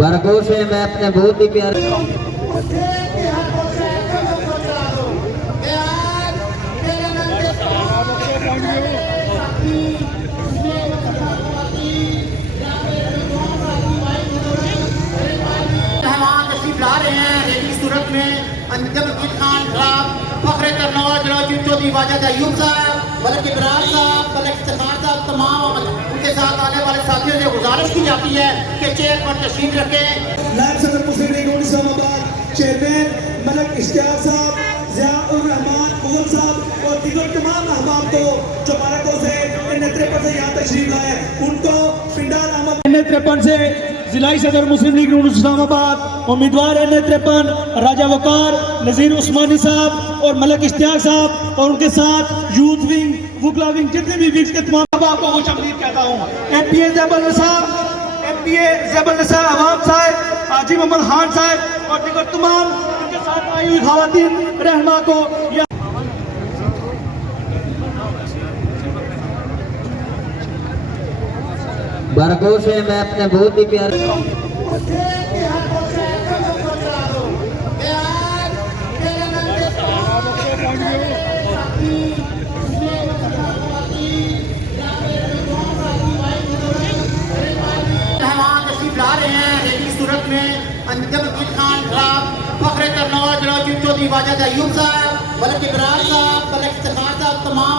बरगोश है। मैं अपने बहुत ही प्यारे ला रहे हैं रेडी सूरत में अंजम खान साहब, फखरे तरनौज, चौधरी वाजद अयूब साहब, मलिक इमरान साहब, मलिक इफ्तिखार साहब, तमाम उनके साथ आने वाले साथियों से गुजारिश की जाती है कि चेयर पर तशरीफ रखें। नायब सदर मुस्लिम लीग इस्लामाबाद, चेयरमैन मलिक इश्तियाक साहब, ज़ियाउर रहमान मुगल साहब और दीगर तमाम अहबाब को जो मारकों से N53 से यहाँ तशरीफ लाए, उनको पिंडाल अहमद N53 से जिलाई सदर मुस्लिम लीग इस्लामाबाद, उम्मीदवार N53 राजा वकार, नज़ीर उस्मानी साहब और मलिक इश्तियाक साहब और उनके साथ यूथ विंग, वुकला विंग, जितने भी विंग्स के तमाम अहबाब को खुश अमदीद कहता हूँ। MPA ज़ैबल निसा अवाम साहब, हाजी मोहम्मद खान साहब और दीगर तमाम उनके साथ आई हुई खवातीन रहमा को बरगोश है। मैं अपने बहुत ही प्यारे ला रहे हैं रेडी सूरत में अंजम खान साहब, फखरे तरनौज, चौधरी वाजद अयूब साहब, मलिक इमरान साहब, मलिक इफ्तिखार साहब, तमाम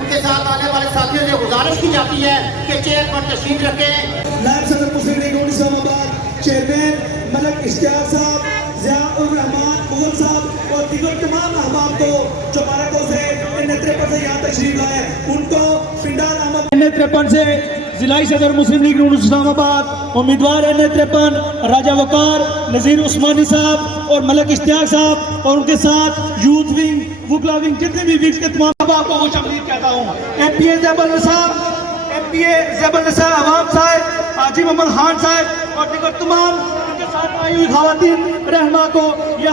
उनके साथ आने वाले साथियों से गुजारिश की जाती है कि चेयर पर तशरीफ रखें। नायब सदर मुस्लिम लीग इस्लामाबाद, चेयरमैन मलिक इश्तियाक साहब, ज़ियाउर रहमान मुगल साहब और दीगर तमाम अहबाब को जो मारकों से N53 से यहाँ तशरीफ लाए, उनको पिंडाल अहमद N53 से जिलाई सदर मुस्लिम लीग इस्लामाबाद, उम्मीदवार N53 राजा वकार, नज़ीर उस्मानी साहब और मलिक इश्तियाक साहब और उनके साथ यूथ विंग, वुकला विंग, जितने भी विंग्स के तमाम अहबाब को खुश अमदीद कहता हूँ। MPA ज़ैबल निसा अवाम साहब, हाजी मोहम्मद खान साहब और दीगर तमाम उनके साथ आई हुई खवातीन रहमा को